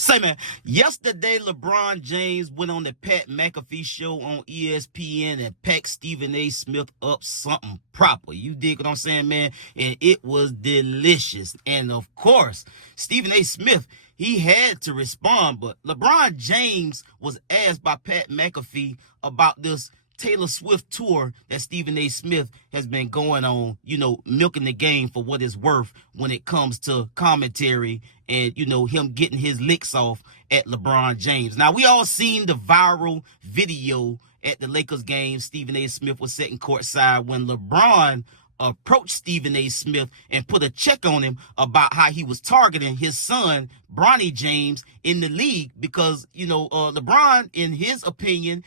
Say, man, yesterday LeBron James went on the Pat McAfee show on ESPN and packed Stephen A. Smith up something proper. You dig what I'm saying, man? And it was delicious. And, of course, Stephen A. Smith, he had to respond. But LeBron James was asked by Pat McAfee about this Taylor Swift tour that Stephen A. Smith has been going on, you know, milking the game for what it's worth when it comes to commentary and, you know, him getting his licks off at LeBron James. Now, we all seen the viral video at the Lakers game. Stephen A. Smith was sitting courtside when LeBron approached Stephen A. Smith and put a check on him about how he was targeting his son, Bronny James, in the league because, you know, LeBron, in his opinion,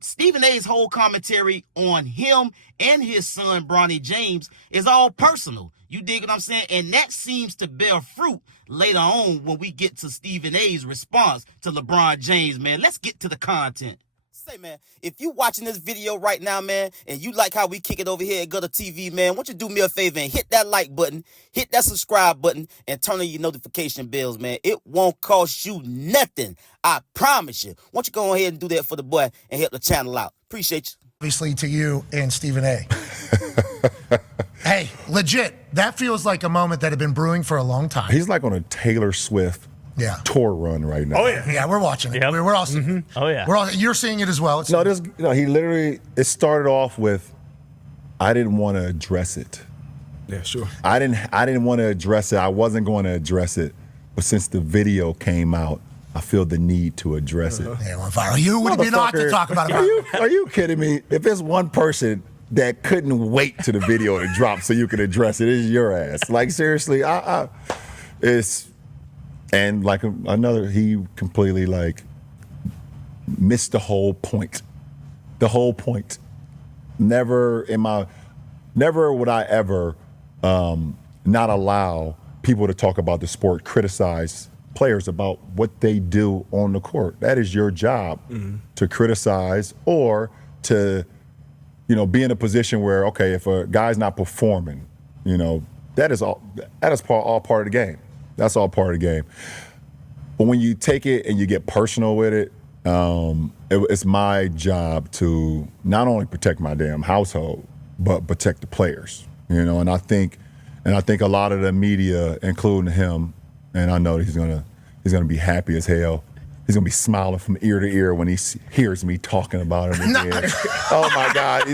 Stephen A's whole commentary on him and his son, Bronny James, is all personal. You dig what I'm saying? And that seems to bear fruit later on when we get to Stephen A's response to LeBron James, man. Let's get to the content. Say, man, if you watching this video right now, man, and you like how we kick it over here at GuddaTV, man, why don't you do me a favor and hit that like button, hit that subscribe button, and turn on your notification bells, man. It won't cost you nothing. I promise you. Why don't you go ahead and do that for the boy and help the channel out? Appreciate you. Obviously to you and Stephen A. Hey, legit, that feels like a moment that had been brewing for a long time. He's like on a Taylor Swift tour run right now. Oh, yeah. Yeah, we're watching it. Yep. We're all seeing it. Oh, yeah. You're seeing it as well. It's He literally, it started off with, I didn't want to address it. Yeah, sure. I didn't want to address it. I wasn't going to address it. But since the video came out, I feel the need to address it. Yeah, well, viral. You would be not to talk about it. Are you kidding me? If there's one person that couldn't wait to the video to drop so you could address it, it's your ass. Like, seriously, it's... And like another, he completely like missed the whole point. The whole point. Never would I ever not allow people to talk about the sport, criticize players about what they do on the court. That is your job to criticize or to, you know, be in a position where, okay, if a guy's not performing, you know, that is all part of the game. That's all part of the game. But when you take it and you get personal with it, it's my job to not only protect my damn household, but protect the players. You know, and I think a lot of the media, including him, and I know he's gonna be happy as hell. He's gonna be smiling from ear to ear when he hears me talking about him again. Oh my God,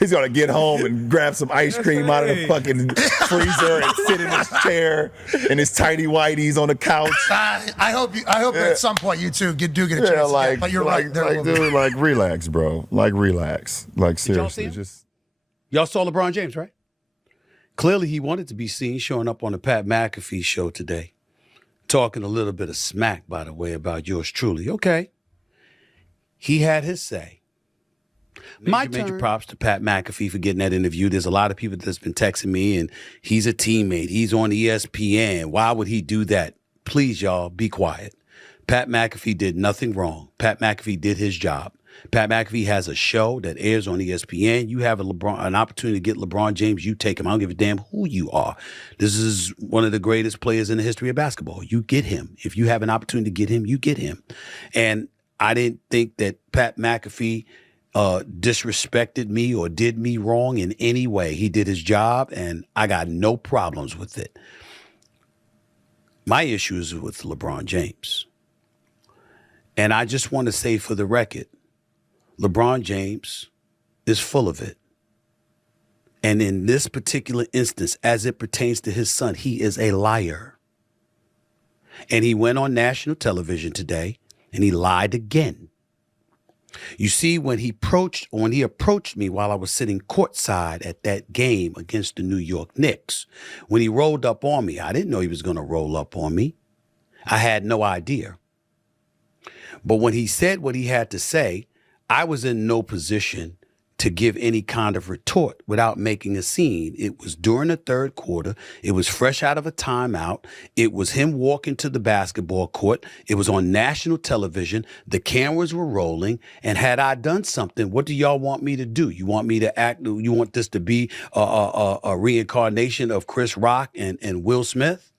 he's gonna get home and grab some ice cream out of the fucking freezer and sit in his chair and his tighty whities on the couch. I hope at some point you two do get a chance. Like, but you're right. Dude, like relax, bro. Like relax. Like seriously, Y'all saw LeBron James, right? Clearly, he wanted to be seen showing up on the Pat McAfee show today. Talking a little bit of smack, by the way, about yours truly. Okay. He had his say. Major props to Pat McAfee for getting that interview. There's a lot of people that's been texting me, and he's a teammate. He's on ESPN. Why would he do that? Please, y'all, be quiet. Pat McAfee did nothing wrong. Pat McAfee did his job. Pat McAfee has a show that airs on ESPN. You have an opportunity to get LeBron James, you take him. I don't give a damn who you are. This is one of the greatest players in the history of basketball. You get him. If you have an opportunity to get him, you get him. And I didn't think that Pat McAfee disrespected me or did me wrong in any way. He did his job, and I got no problems with it. My issue is with LeBron James. And I just want to say for the record, LeBron James is full of it. And in this particular instance, as it pertains to his son, he is a liar. And he went on national television today and he lied again. You see, when he approached me while I was sitting courtside at that game against the New York Knicks, when he rolled up on me, I didn't know he was going to roll up on me. I had no idea. But when he said what he had to say, I was in no position to give any kind of retort without making a scene. It was during the third quarter. It was fresh out of a timeout. It was him walking to the basketball court. It was on national television. The cameras were rolling. And had I done something, what do y'all want me to do? You want me to act? You want this to be a reincarnation of Chris Rock and Will Smith?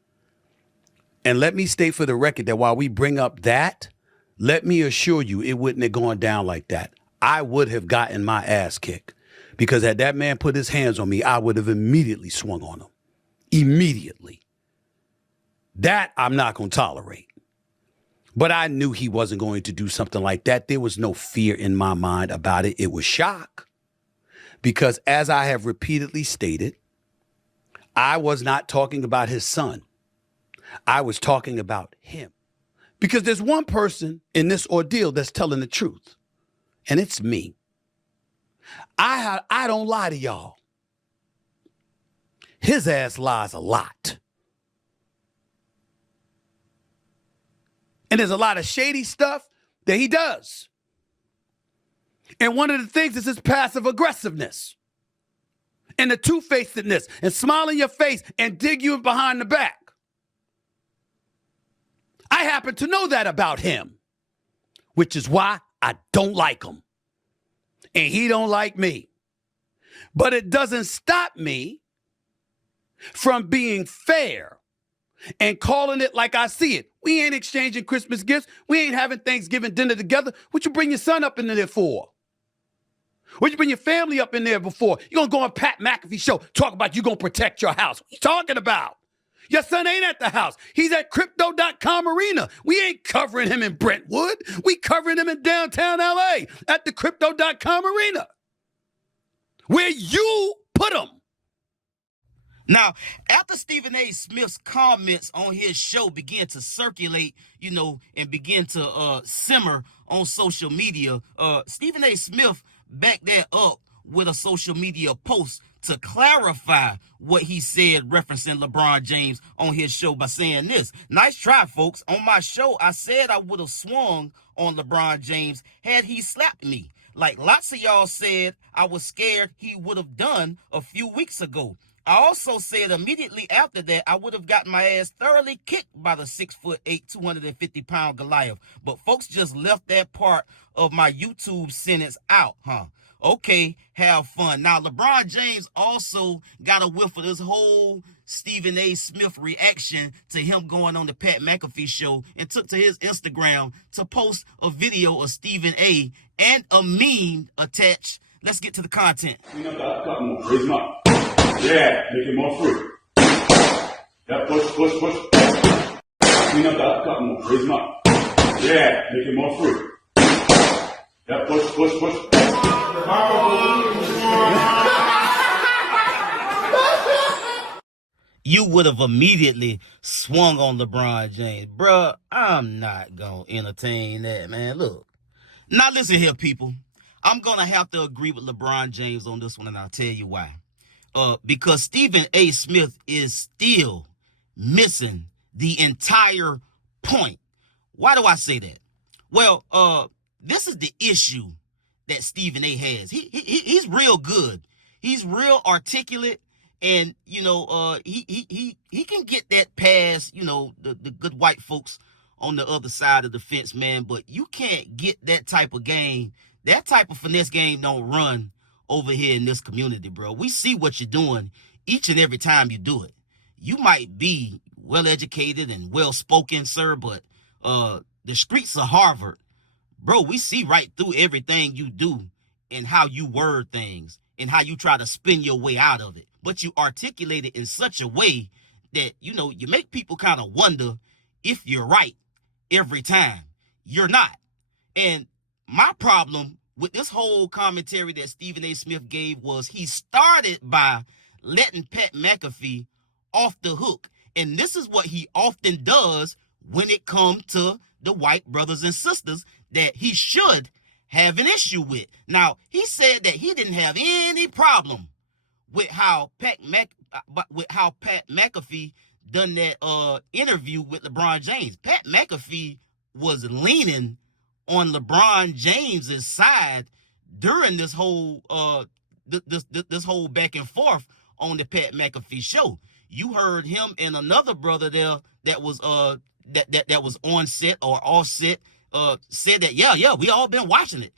And let me state for the record that while we bring up that, let me assure you it wouldn't have gone down like that. I would have gotten my ass kicked because had that man put his hands on me, I would have immediately swung on him. Immediately. That I'm not going to tolerate. But I knew he wasn't going to do something like that. There was no fear in my mind about it. It was shock. Because as I have repeatedly stated, I was not talking about his son. I was talking about him. Because there's one person in this ordeal that's telling the truth, and it's me. I don't lie to y'all. His ass lies a lot. And there's a lot of shady stuff that he does. And one of the things is his passive aggressiveness and the two-facedness and smile in your face and dig you behind the back. I happen to know that about him, which is why I don't like him. And he don't like me. But it doesn't stop me from being fair and calling it like I see it. We ain't exchanging Christmas gifts. We ain't having Thanksgiving dinner together. What you bring your son up in there for? What you bring your family up in there before? You gonna go on Pat McAfee show, talk about you gonna protect your house. What you talking about? Your son ain't at the house. He's at crypto.com arena. We ain't covering him in Brentwood. We covering him in downtown LA at the crypto.com arena. Where you put him. Now, after Stephen A. Smith's comments on his show began to circulate, and begin to simmer on social media, Stephen A. Smith backed that up with a social media post to clarify what he said referencing LeBron James on his show by saying this. Nice try, folks. On my show, I said I would have swung on LeBron James had he slapped me. Like lots of y'all said I was scared he would have done a few weeks ago. I also said immediately after that I would have gotten my ass thoroughly kicked by the 6'8", 250-pound Goliath. But folks just left that part of my YouTube sentence out, huh? Okay, have fun. Now, LeBron James also got a whiff of this whole Stephen A. Smith reaction to him going on the Pat McAfee show and took to his Instagram to post a video of Stephen A. and a meme attached. Let's get to the content. Clean up that cup more. Raise him up. Yeah, make it more free. Yeah, push. Clean up that cup more. Raise him up. Yeah, make it more free. Yeah, push. You would have immediately swung on LeBron James. Bruh, I'm not going to entertain that, man. Look. Now listen here, people. I'm going to have to agree with LeBron James on this one, and I'll tell you why. Because Stephen A. Smith is still missing the entire point. Why do I say that? Well, this is the issue that Stephen A. has. He's real good. He's real articulate, and he can get that past the good white folks on the other side of the fence, man. But you can't get that type of game. That type of finesse game don't run over here in this community, bro. We see what you're doing each and every time you do it. You might be well-educated and well-spoken, sir, but the streets of Harvard, bro, we see right through everything you do and how you word things and how you try to spin your way out of it. But you articulate it in such a way that, you make people kind of wonder if you're right every time. You're not. And my problem with this whole commentary that Stephen A. Smith gave was he started by letting Pat McAfee off the hook. And this is what he often does when it comes to the white brothers and sisters that he should have an issue with. Now, he said that he didn't have any problem with how Pat McAfee done that interview with LeBron James. Pat McAfee was leaning on LeBron James's side during this whole this whole back and forth on the Pat McAfee show. You heard him and another brother there that was that was on set or off set said that yeah we all been watching it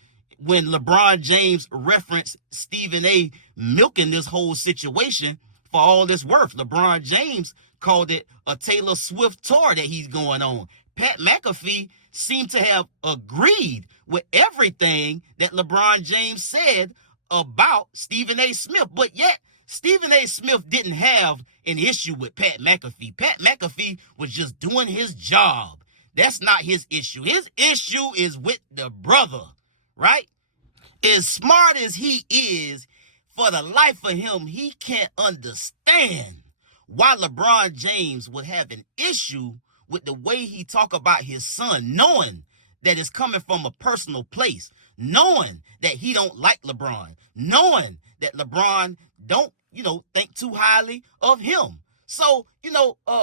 when LeBron James referenced Stephen A. milking this whole situation for all it's worth. LeBron James called it a Taylor Swift tour that he's going on. Pat McAfee seemed to have agreed with everything that LeBron James said about Stephen A. Smith, but yet Stephen A. Smith didn't have an issue with Pat McAfee. Pat McAfee was just doing his job. That's not his issue. His issue is with the brother, right? As smart as he is, for the life of him, he can't understand why LeBron James would have an issue with the way he talk about his son, knowing that it's coming from a personal place, knowing that he don't like LeBron, knowing that LeBron don't, think too highly of him. So,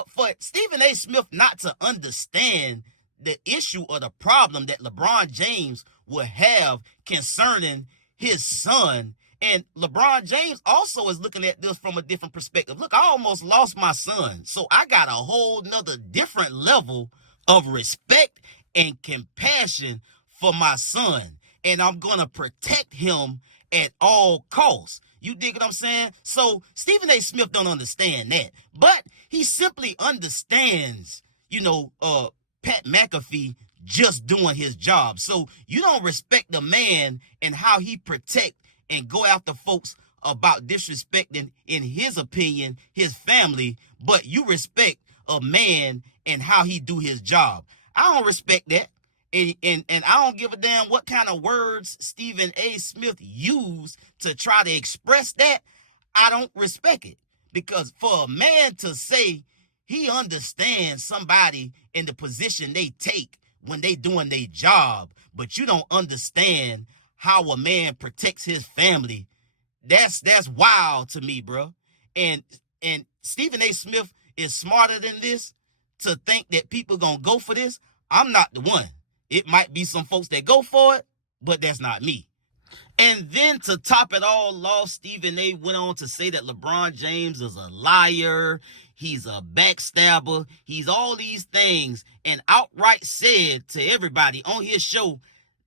for Stephen A. Smith not to understand the issue or the problem that LeBron James will have concerning his son, and LeBron James also is looking at this from a different perspective. Look, I almost lost my son, so I got a whole nother different level of respect and compassion for my son, and I'm gonna protect him at all costs. You dig what I'm saying? So Stephen A. Smith don't understand that, but he simply understands, Pat McAfee just doing his job. So you don't respect the man and how he protect and go after folks about disrespecting, in his opinion, his family, but you respect a man and how he do his job. I don't respect that. And I don't give a damn what kind of words Stephen A. Smith used to try to express that. I don't respect it. Because for a man to say he understands somebody in the position they take when they doing their job, but you don't understand how a man protects his family, that's wild to me, bro. And Stephen A. Smith is smarter than this to think that people gonna go for this. I'm not the one. It might be some folks that go for it, but that's not me. And then to top it all off, Stephen A. went on to say that LeBron James is a liar, he's a backstabber, he's all these things, and outright said to everybody on his show,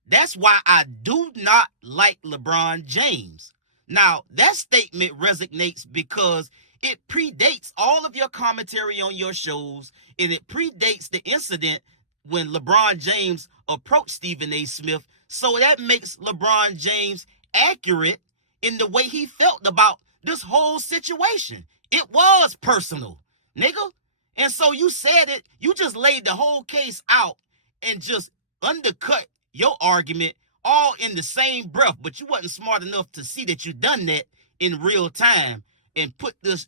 that's why I do not like LeBron James. Now, that statement resonates because it predates all of your commentary on your shows, and it predates the incident when LeBron James approached Stephen A. Smith. So that makes LeBron James accurate in the way he felt about this whole situation. It was personal, nigga. And so you said it, you just laid the whole case out and just undercut your argument all in the same breath, but you wasn't smart enough to see that you done that in real time and put this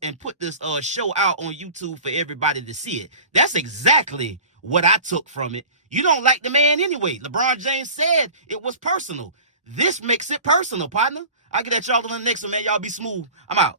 show out on YouTube for everybody to see it. That's exactly what I took from it. You don't like the man anyway. LeBron James said it was personal. This makes it personal, partner. I'll get at y'all on the next one, man. Y'all be smooth. I'm out.